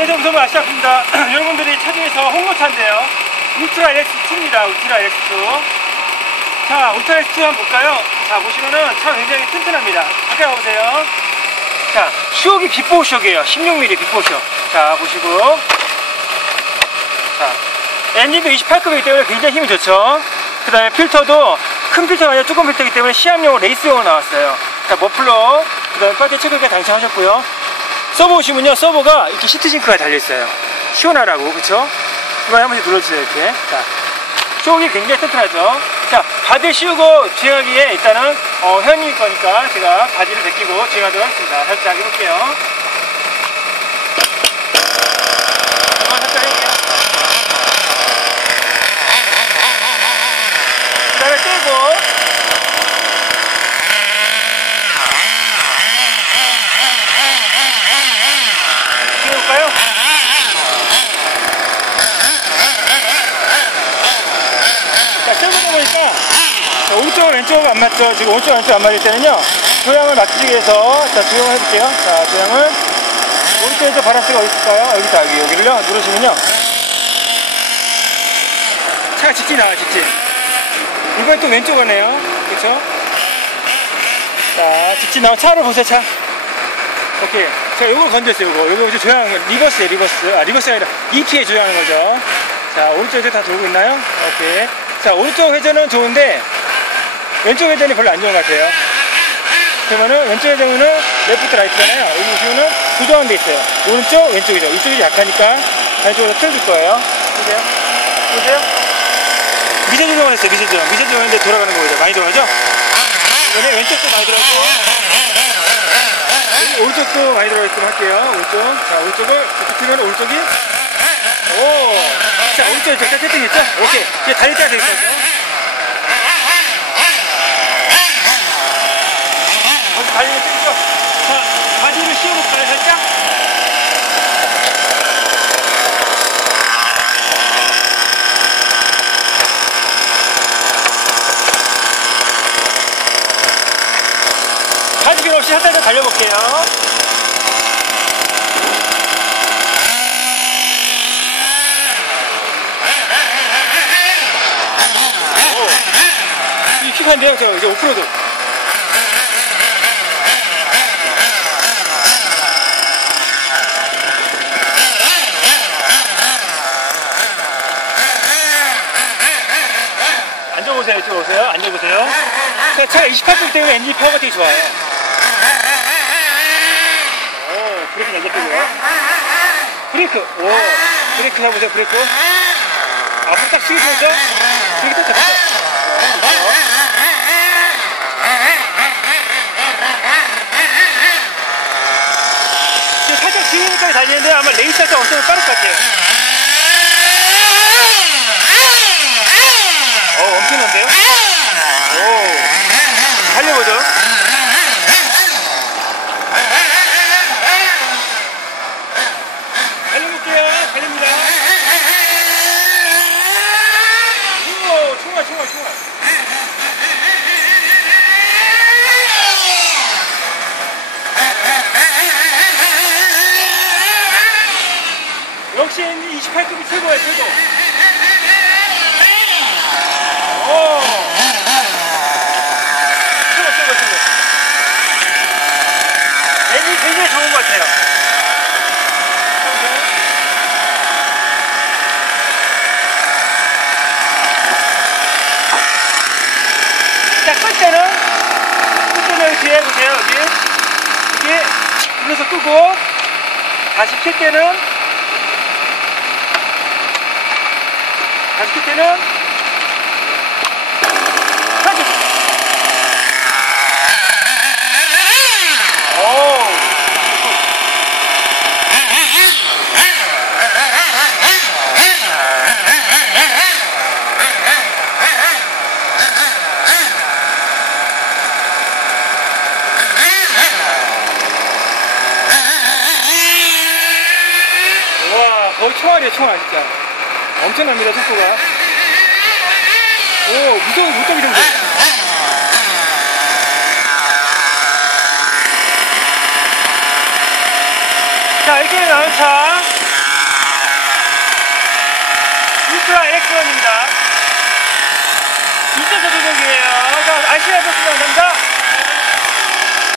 안에서 우선 아시다시피입니다. 여러분들이 차 중에서 홍보차인데요. 울트라 LX2입니다. 울트라 LX2. 자, 울트라 LX2 한번 볼까요? 자, 보시면은 차 굉장히 튼튼합니다. 가까이 와보세요. 자, 쇼기 비포 쇼이에요 16mm 비포 쇼. 자, 보시고. 자, 엔진도 28급이기 때문에 굉장히 힘이 좋죠. 그 다음에 필터도 큰 필터가 아니라 조금 필터이기 때문에 시합용 레이스용으로 나왔어요. 자, 머플러, 그 다음에 빨대 체크가 장착하셨고요. 서버 보시면요, 서버가 이렇게 시트징크가 달려있어요. 시원하라고, 그쵸? 이거 한 번씩 눌러주세요, 이렇게. 자, 쇼이 굉장히 튼튼하죠. 자, 바디 씌우고 주행하기에 일단은, 어, 현님 거니까 제가 바디를 벗기고 주행하도록 하겠습니다. 살짝 해볼게요. 한번 살짝 해볼게요. 그 다음에 떼고, 띄워볼까요? 자, 떼고 보니까 자, 오른쪽 왼쪽 안 맞죠? 지금 오른쪽 왼쪽 안 맞을 때는요. 조향을 맞추기 위해서 자 조향을 해볼게요. 자 조향을. 오른쪽 왼쪽 바라스가 어디 있을까요? 여기 있다 여기. 여기를요. 누르시면요. 차가 직진 나와 직진. 이번엔 또 왼쪽 가네요. 그쵸? 자 직진 나와. 차를 보세요 차. 오케이. 자 요거 건졌어요 요거. 요거 이제 조향 리버스에 리버스. 아 리버스가 아니라 ET에 조향하는 거죠. 자 오른쪽 왼쪽 다 돌고 있나요? 오케이. 자 오른쪽 회전은 좋은데 왼쪽 회전이 별로 안 좋은 것 같아요. 그러면은 왼쪽 회전은 레프트 라이트잖아요. 여기 보시면은 조정한 데 있어요. 오른쪽 왼쪽이죠. 이쪽이 약하니까 안쪽으로 틀어줄 거예요. 보세요. 보세요. 미세 조정을 했어요 미세 조정. 미세 조정인데 돌아가는 거죠. 많이 돌아가죠? 이번에 왼쪽도 많이 들어가고. 오른쪽도 많이 들어가게끔 할게요. 오른쪽. 자 오른쪽을 붙이면 오른쪽이. 오, 자 오른쪽 이쪽 세팅했죠? 오케이. 이제 달릴 때가 됐어요. 거기 달리면 뜨죠? 자 바디를 씌워볼까요 살짝? 필요 없이 더 달려볼게요. 이 킥한데요, 저 이제 오프로드. 앉아보세요, 이쪽으로 오세요. 앉아보세요. 자, 차가 28분 때문에 엔진 파워가 되게 좋아요. 오, 브레이크 내려뜨고요. 브레이크, 오, 브레이크 해보세요, 브레이크. 앞으로 딱 치게 되죠? 브레이크 딱 잡죠? 지금 살짝 뒤에까지 달리는데 아마 레이스 할때 엄청 빠를 것 같아요. 어, 엄청난데요? 오. 달려보죠. 달려볼게요. 달립니다. 오, 총알, 총알, 총알. 엔진 28급이 최고예요, 최고. 오. 최고, 최고, 최고. 엔진 굉장히 좋은 것 같아요. 자, 때는 여기 뒤에 보세요, 여기. 이게 눌러서 끄고, 다시 킬 때는, 킬 때는, 다시. 오. 와, 거의 총알이에요, 총알, 진짜. 엄청납니다 속도가. 오 무서운 물고기 정도 자 이렇게 나온 차. 울트라 엘렉트론입니다. 2차 소조정기에요. 자 아시아 버스 감사합니다.